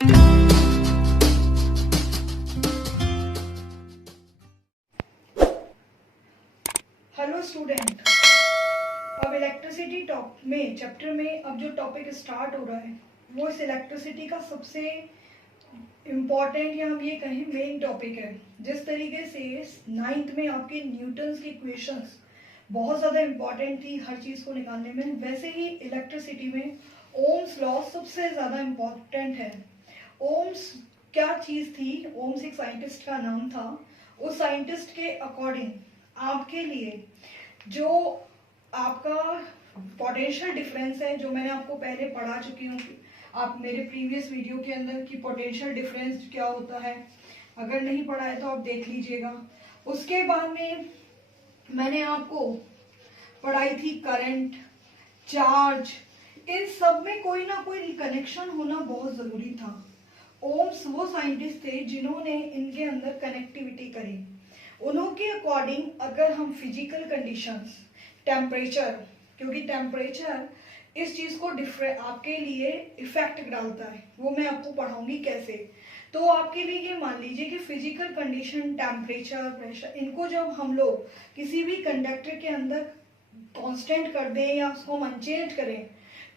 Hello student, अब electricity top में chapter में अब जो टॉपिक स्टार्ट हो रहा है वो इस इलेक्ट्रिसिटी का सबसे इम्पॉर्टेंट या हम ये कहें मेन टॉपिक है। जिस तरीके से 9th में आपके न्यूटन्स की इक्वेशंस बहुत ज़्यादा इम्पॉर्टेंट थी हर चीज़ को निकालने में, वैसे ही इलेक्ट्रिसिटी में ओम्स लॉ सबसे ज़्यादा इम्पॉर्टेंट है। ओम्स क्या चीज़ थी? ओम्स एक साइंटिस्ट का नाम था। उस साइंटिस्ट के अकॉर्डिंग आपके लिए जो आपका पोटेंशियल डिफरेंस है, जो मैंने आपको पहले पढ़ा चुकी हूँ आप मेरे प्रीवियस वीडियो के अंदर कि पोटेंशियल डिफरेंस क्या होता है, अगर नहीं पढ़ा है तो आप देख लीजिएगा। उसके बाद में मैंने आपको पढ़ाई थी करंट, चार्ज, इन सब में कोई ना कोई कनेक्शन होना बहुत जरूरी था। ओम्स वो साइंटिस्ट थे जिन्होंने इनके अंदर कनेक्टिविटी करी। उनके अकॉर्डिंग अगर हम फिजिकल कंडीशंस, टेम्परेचर, क्योंकि टेम्परेचर इस चीज को आपके लिए इफेक्ट डालता है, वो मैं आपको पढ़ाऊंगी कैसे। तो आपके लिए ये मान लीजिए कि फिजिकल कंडीशन, टेम्परेचर, प्रेशर, इनको जब हम लोग किसी भी कंडक्टर के अंदर कांस्टेंट कर दें या उसको अनचेंज करें,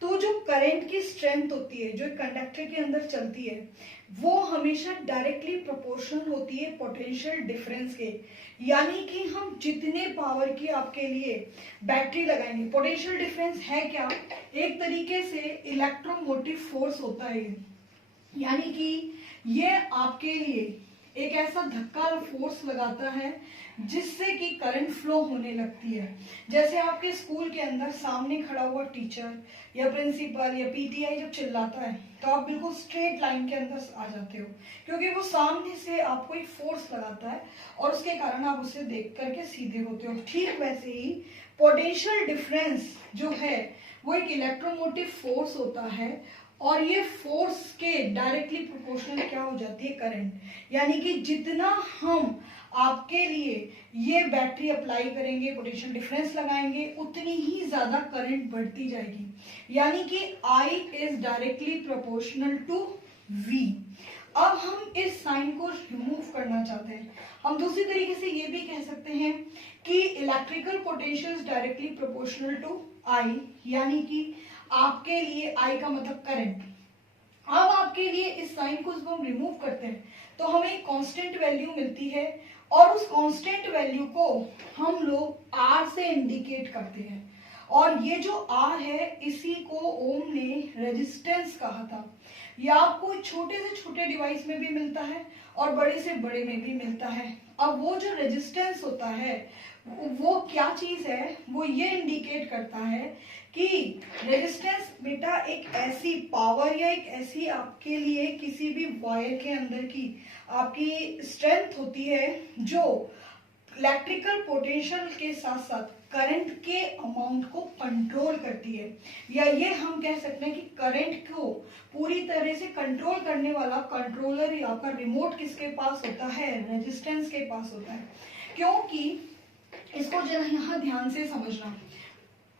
तो जो करंट की स्ट्रेंथ होती है जो कंडक्टर के अंदर चलती है वो हमेशा डायरेक्टली प्रोपोर्शनल होती है पोटेंशियल डिफरेंस के। यानी कि हम जितने पावर की आपके लिए बैटरी लगाएंगे, पोटेंशियल डिफरेंस है क्या? एक तरीके से इलेक्ट्रोमोटिव फोर्स होता है। यानी कि ये आपके लिए एक ऐसा धक्का फोर्स लगाता है जिससे कि करंट फ्लो होने लगती है। जैसे आपके स्कूल के अंदर सामने खड़ा हुआ टीचर या प्रिंसिपल या पीटीआई जब चिल्लाता है तो आप बिल्कुल स्ट्रेट लाइन के अंदर आ जाते हो, क्योंकि वो सामने से आपको एक फोर्स लगाता है और उसके कारण आप उसे देख करके सीधे होते हो। ठीक वैसे ही पोटेंशियल डिफरेंस जो है वो एक इलेक्ट्रोमोटिव फोर्स होता है और ये फोर्स के डायरेक्टली प्रोपोर्शनल क्या हो जाती है? करंट। यानी कि जितना हम आपके लिए ये बैटरी अप्लाई करेंगे, पोटेंशियल डिफरेंस लगाएंगे, उतनी ही ज्यादा करंट बढ़ती जाएगी। यानी कि I is directly proportional to V। अब हम इस साइन को रिमूव करना चाहते हैं। हम दूसरी तरीके से ये भी कह सकते हैं कि electrical potential is directly proportional to I, यानी कि आपके लिए I का मतलब करंट। अब आपके लिए इस साइन को जब हम रिमूव करते हैं तो हमें एक कांस्टेंट वैल्यू मिलती है और उस कांस्टेंट वैल्यू को हम लोग R से इंडिकेट करते हैं। और ये जो R है इसी को ओम ने रेजिस्टेंस कहा था। यह आपको छोटे से छोटे डिवाइस में भी मिलता है और बड़े से बड़े में भी मिलता है। अब वो जो रेजिस्टेंस होता है वो क्या चीज है? वो ये इंडिकेट करता है कि रेजिस्टेंस बेटा एक ऐसी पावर या एक ऐसी आपके लिए किसी भी वायर के अंदर की आपकी स्ट्रेंथ होती है जो इलेक्ट्रिकल पोटेंशियल के साथ साथ करंट के अमाउंट को कंट्रोल करती है। या ये हम कह सकते हैं कि करंट को पूरी तरह से कंट्रोल करने वाला कंट्रोलर या आपका रिमोट किसके पास होता है? रेजिस्टेंस के पास होता है। क्योंकि इसको जरा यहाँ ध्यान से समझना,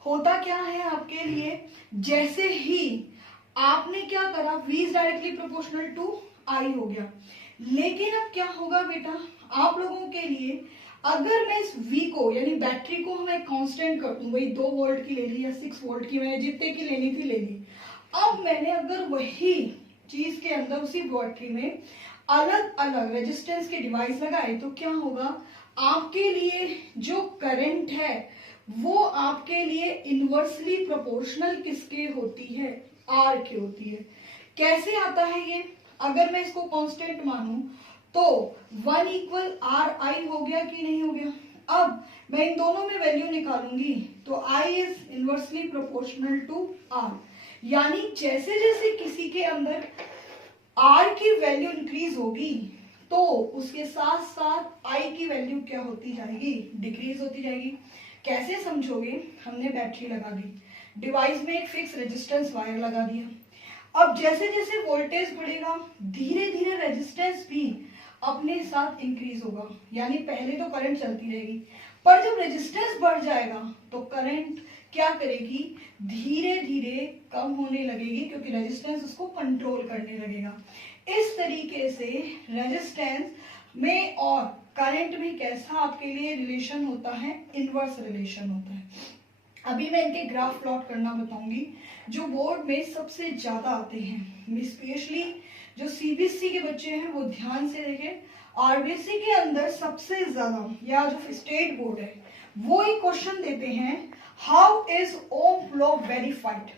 होता क्या है आपके लिए, जैसे ही आपने क्या करा, V is directly proportional to I हो गया। लेकिन अब क्या होगा बेटा आप लोगों के लिए, अगर मैं इस V को यानी बैटरी को मैं कांस्टेंट कर दूं, वही 2 वोल्ट की ले ली या 6 वोल्ट की, मैंने जितने की लेनी थी ले ली। अब मैंने अगर वही चीज के अंदर उसी बैटरी में अलग अलग रेजिस्टेंस के डिवाइस लगाए तो क्या होगा? आपके लिए जो करंट है वो आपके लिए इनवर्सली प्रोपोर्शनल किसके होती है? R के होती है। कैसे आता है ये? अगर मैं इसको कांस्टेंट मानूं तो 1 इक्वल RI हो गया कि नहीं हो गया? अब मैं इन दोनों में वैल्यू निकालूंगी तो I is inversely proportional to R। यानी जैसे जैसे किसी के अंदर R की वैल्यू इंक्रीज होगी तो उसके साथ साथ I की वैल्यू क्या होती जाएगी? डिक्रीज होती जाएगी। कैसे समझोगे? हमने बैटरी लगा दी, डिवाइस में एक फिक्स रेजिस्टेंस वायर लगा दिया। अब जैसे जैसे वोल्टेज बढ़ेगा धीरे धीरे रेजिस्टेंस भी अपने साथ इंक्रीज होगा। यानी पहले तो करंट चलती रहेगी, पर जब रेजिस्टेंस बढ़ जाएगा तो करंट क्या करेगी, धीरे धीरे कम होने लगेगी, क्योंकि रेजिस्टेंस उसको कंट्रोल करने लगेगा। इस तरीके से रेजिस्टेंस में और करंट में कैसा आपके लिए रिलेशन होता है, इनवर्स रिलेशन होता है। अभी मैं इनके ग्राफ प्लॉट करना बताऊंगी जो बोर्ड में सबसे ज्यादा आते हैं, स्पेशली जो सीबीएसई के बच्चे हैं वो ध्यान से देखें। आरबीएसई के अंदर सबसे ज्यादा, या जो स्टेट बोर्ड है वो एक क्वेश्चन देते हैं, how is Ohm law verified,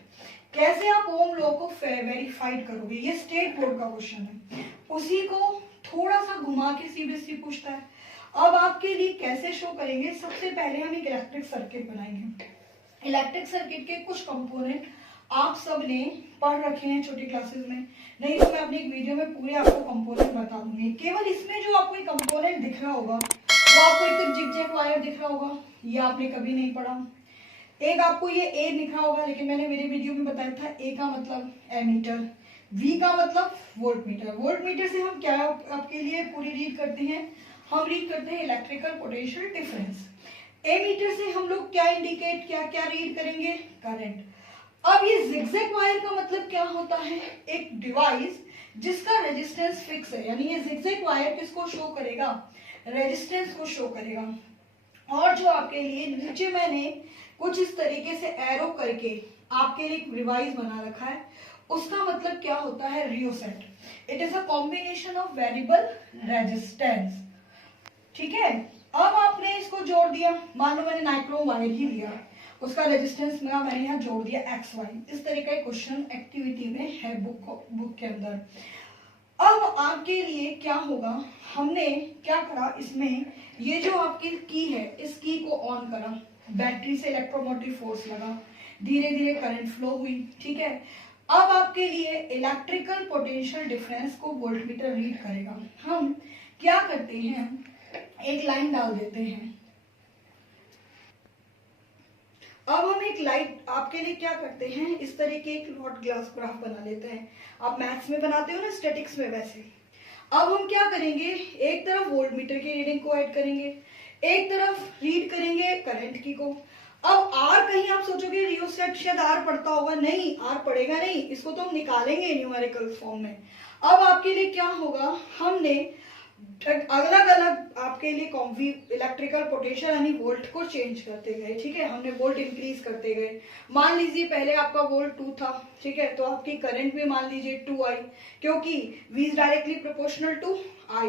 कैसे आप ओम लॉ को वेरीफाइड करोगे, ये स्टेट बोर्ड का क्वेश्चन है। उसी को थोड़ा सा घुमा के सीबीएसई पूछता है। अब आपके लिए कैसे शो करेंगे, सबसे पहले हम एक इलेक्ट्रिक सर्किट बनाएंगे। इलेक्ट्रिक सर्किट के कुछ कंपोनेंट आप सब ने पढ़ रखे हैं छोटी क्लासेस में, नहीं तो मैं अपनी एक वीडियो में पूरे आपको कंपोनेंट बता दूंगी। केवल इसमें जो आपको एक कंपोनेंट दिख रहा होगा वो आपको एक जिगजैग वायर दिख रहा होगा, ये आपने कभी नहीं पढ़ा। एक आपको ये ए दिख रहा होगा, लेकिन मैंने मेरे वीडियो में बताया था ए का मतलब एमीटर, वी का मतलब वोल्ट मीटर। वोल्ट मीटर से हम क्या आपके लिए पूरी रीड करते हैं, हम रीड करते हैं इलेक्ट्रिकल पोटेंशियल डिफरेंस। एमीटर से हम लोग क्या इंडिकेट, क्या क्या रीड करेंगे, करंट। अब ये जिगजैग वायर का मतलब क्या होता है, एक डिवाइस जिसका रेजिस्टेंस फिक्स है, यानी ये जिगजैग वायर किसको शो करेगा, रेजिस्टेंस को शो करेगा। और जो आपके लिए नीचे मैंने कुछ इस तरीके से एरो करके आपके लिए एक डिवाइस बना रखा है, उसका मतलब क्या होता है, rheostat. It is a combination of variable resistance. ठीक है, अब आपने इसको जोड़ दिया, मान लो मैंने नाइक्रोम वायर ही लिया, उसका रेजिस्टेंस मैंने यहाँ जोड़ दिया XY। इस तरह का क्वेश्चन एक्टिविटी में है बुक के अंदर। अब आपके लिए क्या होगा, हमने क्या करा, इसमें ये जो आपकी की है इस की को ऑन करा, बैटरी से इलेक्ट्रोमोटिव फोर्स लगा, धीरे धीरे करंट फ्लो हुई। ठीक है, अब आपके लिए इलेक्ट्रिकल पोटेंशियल डिफरेंस को वोल्टमीटर रीड करेगा। हम क्या करते हैं, एक लाइन डाल देते हैं। अब हम एक लाइट आपके लिए क्या करते हैं, इस तरीके एक नॉट ग्लास ग्राफ बना लेते हैं, आप मैथ्स में बनाते हो ना स्टैटिक्स में, वैसे। अब हम क्या करेंगे, एक तरफ वोल्ट मीटर की रीडिंग को ऐड करेंगे, एक तरफ रीड करेंगे करंट की को। अब आर, कहीं आप सोचोगे रियोसेट शायद आर पढ़ता होगा, नहीं आर पढ़ेगा नहीं, इसको तो हम निकालेंगे न्यूमेरिकल फॉर्म में। अब आपके लिए क्या होगा, हमने अलग अलग आपके लिए इलेक्ट्रिकल पोटेंशियल यानी वोल्ट को चेंज करते गए। ठीक है, हमने वोल्ट इंक्रीज करते गए। मान लीजिए पहले आपका वोल्ट 2 था, ठीक है, तो आपकी करंट भी मान लीजिए 2 आई, क्योंकि V is directly proportional to I।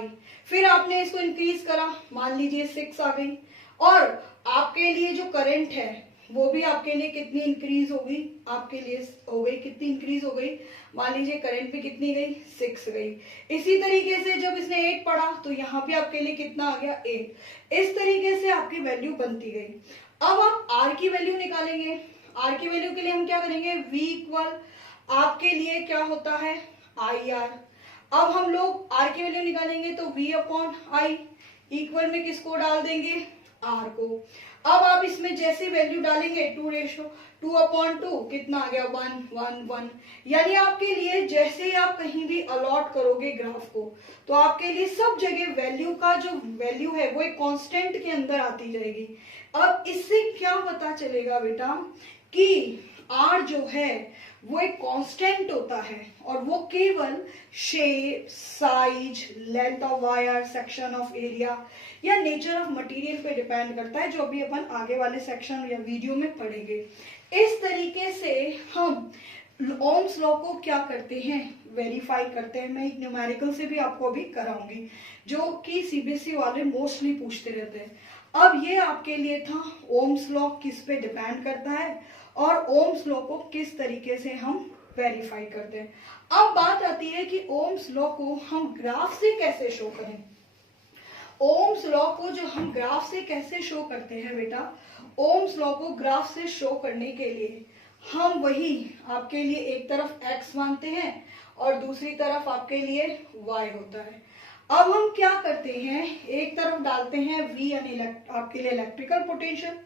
फिर आपने इसको इंक्रीज करा, मान लीजिए 6 आ गई, और आपके लिए जो करंट है वो भी आपके लिए कितनी इंक्रीज होगी, आपके लिए हो गई, कितनी इंक्रीज हो गई, मान लीजिए करंट भी कितनी गई, 6 गई। इसी तरीके से जब इसने 8 पढ़ा तो यहाँ पे आपके लिए कितना आ गया, 8। इस तरीके से आपकी वैल्यू बनती गई। अब आप R की वैल्यू निकालेंगे। R की वैल्यू के लिए हम क्या करेंगे, V इक्वल आपके लिए क्या होता है, IR। अब हम लोग R की वैल्यू निकालेंगे तो V अपॉन I इक्वल में किसको डाल देंगे, R को। अब आप इसमें जैसे वैल्यू डालेंगे 2:2 कितना आ गया, 1 1 1। यानी आपके लिए जैसे ही आप कहीं भी अलॉट करोगे ग्राफ को, तो आपके लिए सब जगह वैल्यू का जो वैल्यू है वो एक कांस्टेंट के अंदर आती जाएगी। अब इससे क्या पता चलेगा बेटा कि R जो है वो एक कांस्टेंट होता है, और वो केवल shape, size, length of wire, section of area या नेचर ऑफ मटेरियल पे डिपेंड करता है, जो अभी अपन आगे वाले सेक्शन या वीडियो में पढ़ेंगे। इस तरीके से हम ओम्स लॉ को क्या करते हैं, वेरीफाई करते हैं। मैं एक न्यूमेरिकल से भी आपको अभी कराऊंगी, जो कि सीबीएसई वाले मोस्टली पूछते रहते हैं। अब ये आपके लिए था ओम्स लॉ किस पे डिपेंड करता है और ओम्स लॉ को किस तरीके से हम वेरीफाई करते हैं। अब बात आती है कि ओम्स लॉ को हम ग्राफ से कैसे शो करें। ओम्स लॉ को जो हम ग्राफ से कैसे शो करते हैं बेटा, ओम्स लॉ को ग्राफ से शो करने के लिए हम वही आपके लिए एक तरफ x मानते हैं और दूसरी तरफ आपके लिए y होता है। अब हम क्या करते हैं, एक तरफ डालते हैं V यानी आपके लिए इलेक्ट्रिकल पोटेंशियल,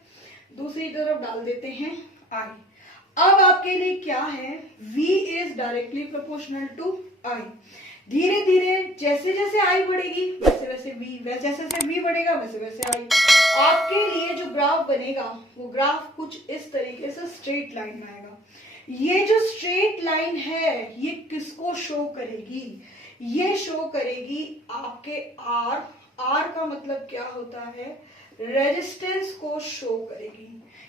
दूसरी तरफ डाल देते हैं I। अब आपके लिए क्या है, V is directly proportional to I। धीरे धीरे जैसे जैसे आई बढ़ेगी वैसे वैसे v, जैसे जैसे v बढ़ेगा वैसे वैसे आई। आपके लिए जो ग्राफ बनेगा वो ग्राफ कुछ इस तरीके से स्ट्रेट लाइन में आएगा। ये जो स्ट्रेट लाइन है ये किसको शो करेगी? ये शो करेगी आपके R। R का मतलब क्या होता है? रेजिस्टेंस को शो करेगी।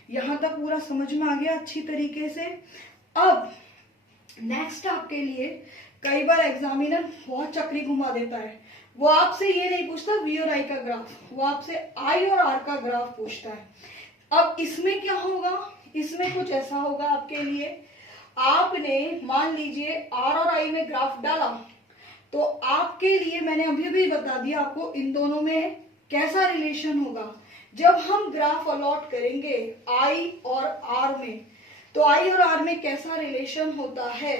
यहां तक पूरा समझ में आ गया अच्छी तरीके से। अब नेक्स्ट आपके लिए कई बार एग्जामिनर बहुत चक्री घुमा देता है। वो आपसे ये नहीं पूछता वी और आई का ग्राफ, वो आपसे आई और आर का ग्राफ पूछता है। अब इसमें क्या होगा? इसमें कुछ ऐसा होगा आपके लिए, आपने मान लीजिए आर और आई में ग्राफ डाला तो आपके लिए मैंने अभी अभी बता दिया आपको इन दोनों में कैसा रिलेशन होगा। जब हम ग्राफ अलॉट करेंगे आई और आर में तो आई और आर में कैसा रिलेशन होता है?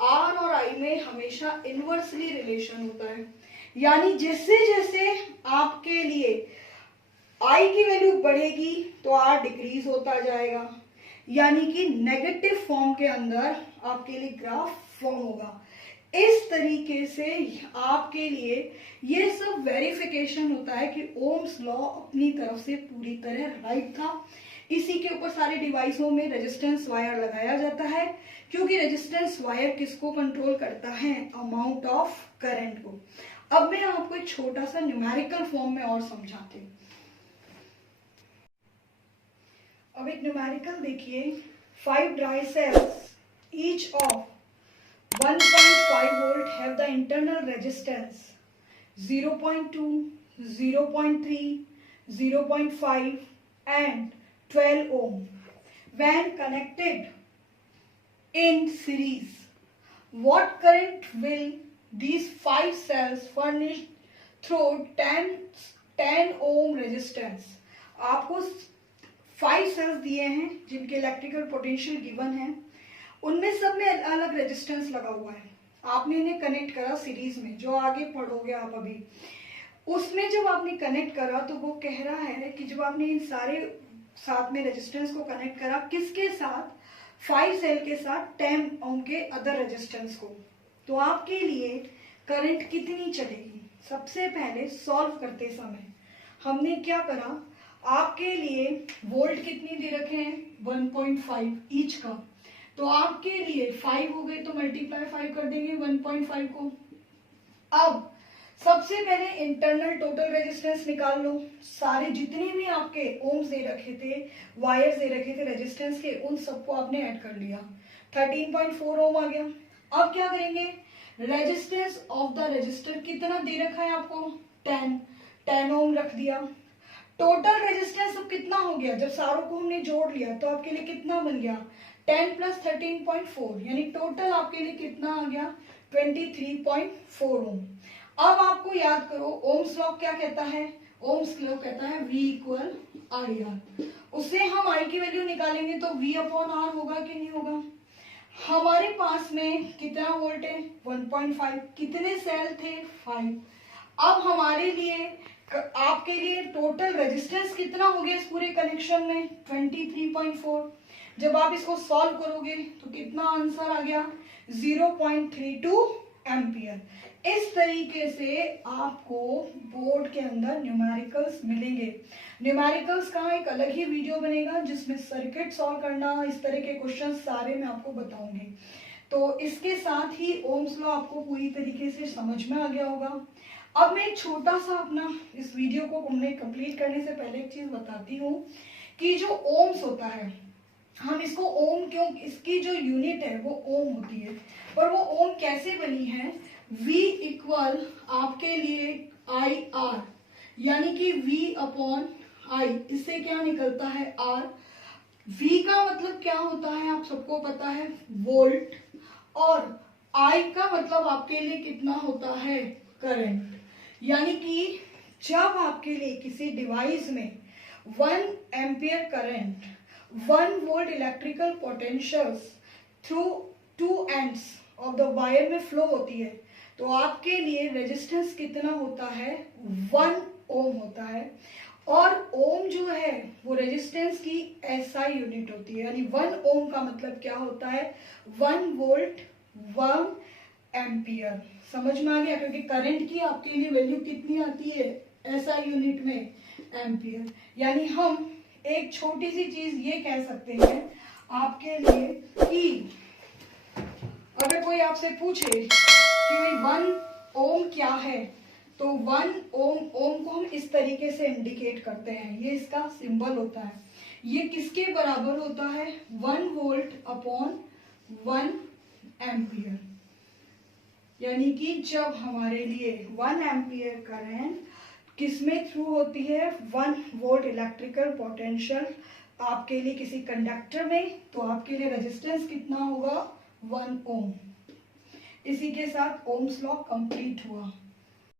आर और आई में हमेशा इनवर्सली रिलेशन होता है। यानी जैसे जैसे आपके लिए आई की वैल्यू बढ़ेगी तो आर डिक्रीज होता जाएगा, यानी कि नेगेटिव फॉर्म के अंदर आपके लिए ग्राफ फॉर्म होगा। इस तरीके से आपके लिए ये सब वेरिफिकेशन होता है कि ओम्स लॉ अपनी तरफ से पूरी तरह राइट था। इसी के ऊपर सारे डिवाइसों में रेजिस्टेंस वायर लगाया जाता है, क्योंकि रेजिस्टेंस वायर किसको कंट्रोल करता है? अमाउंट ऑफ करंट को। अब मैं आपको एक छोटा सा न्यूमेरिकल फॉर्म में और समझाती हूँ। अब एक न्यूमेरिकल देखिए, 5 dry cells each of 1.5 volt have the internal resistance 0.2, 0.3, 0.5 and 12 ohm. When connected in series, what current will these 5 cells furnish through 10 ohm resistance? आपको 5 सेल्स दिए हैं जिनके इलेक्ट्रिकल पोटेंशियल गिवन है, उनमें सब में अलग रेजिस्टेंस लगा हुआ है। आपने इन्हें कनेक्ट करा सीरीज में, जो आगे पढ़ोगे आप अभी, उसमें जब आपने कनेक्ट करा तो वो कह रहा है कि जब आपने इन सारे साथ में रेजिस्टेंस को कनेक्ट करा, किसके साथ? 5 सेल के साथ 10 ओम के अदर रेजिस्टेंस को, तो आपके लिए करंट कितनी चलेगी? सबसे पहले सॉल्व करते समय हमने क्या करा, आपके लिए वोल्ट कितनी दे रखे हैं? 1.5 ईच का, तो आपके लिए 5 हो गए तो मल्टीप्लाई 5 कर देंगे 1.5 को। अब सबसे पहले इंटरनल टोटल रेजिस्टेंस निकाल लो। सारे जितने भी आपके ओम्स दे रखे थे, वायर्स दे रखे थे रेजिस्टेंस के, उन सबको आपने ऐड कर लिया, 13.4 ओम आ गया। अब क्या करेंगे? रेजिस्टेंस ऑफ द रेजिस्टर कितना दे रखा है आपको? 10 ओम रख दिया। टोटल रेजिस्टेंस अब कितना हो गया? जब सारों को हमने जोड़ लिया तो आपके लिए कितना बन गया? 10 प्लस 13.4, यानी टोटल आपके लिए कितना आ गया? 23.4 ओम। अब आपको याद करो ओम्स लॉ क्या कहता है? ओम्स लॉ कहता है V इक्वल IR। उससे हम I की वैल्यू निकालेंगे तो V अपॉन R होगा कि नहीं होगा? हमारे पास में कितना वोल्ट है? 1.5। कितने सेल थे? 5। अब हमारे लिए आपके लिए टोटल रेजिस्टेंस कितना हो गया इस पूरे कनेक्शन में? 23.4। जब आप इसको सॉल्व करोगे तो कितना आंसर आ गया? 0.32 एम्पियर। इस तरीके से आपको बोर्ड के अंदर न्यूमेरिकल्स मिलेंगे। न्यूमेरिकल्स का एक अलग ही वीडियो बनेगा जिसमें सर्किट सॉल्व करना, इस तरह के क्वेश्चन सारे मैं आपको बताऊंगी। तो इसके साथ ही ओम्स लॉ आपको पूरी तरीके से समझ में आ गया होगा। अब मैं एक छोटा सा अपना इस वीडियो को कंप्लीट करने से पहले एक चीज बताती हूँ कि जो ओम्स होता है, हम इसको ओम क्यों, इसकी जो यूनिट है वो ओम होती है, पर वो ओम कैसे बनी है? V इक्वल आपके लिए IR, यानी कि V अपॉन I, इससे क्या निकलता है? R। V का मतलब क्या होता है आप सबको पता है? वोल्ट। और I का मतलब आपके लिए कितना होता है? करंट। यानी कि जब आपके लिए किसी डिवाइस में 1 ampere current, 1 volt electrical potentials through 2 ends of the wire में फ्लो होती है, तो आपके लिए रेजिस्टेंस कितना होता है? 1 ओम होता है। और ओम जो है वो रेजिस्टेंस की SI यूनिट होती है, यानी 1 ओम का मतलब क्या होता है? 1 वोल्ट 1 एम्पियर। समझ में आ गया, क्योंकि करंट की आपके लिए वैल्यू कितनी आती है एसआई यूनिट में, एम्पियर। यानी हम एक छोटी सी चीज ये कह सकते हैं आपके लिए कि अगर कोई आपसे पूछे कि भाई 1 ओम क्या है, तो 1 ओम को हम इस तरीके से इंडिकेट करते हैं, ये इसका सिंबल होता है। ये किसके बराबर होता है? 1 वोल्ट अपॉन 1 एम्पियर। यानी कि जब हमारे लिए 1 एम्पियर करंट किसमें थ्रू होती है? 1 वोल्ट इलेक्ट्रिकल पोटेंशियल आपके लिए किसी कंडक्टर में, तो आपके लिए रेजिस्टेंस कितना होगा? 1 ओम। इसी के साथ ओम्स लॉ कंप्लीट हुआ।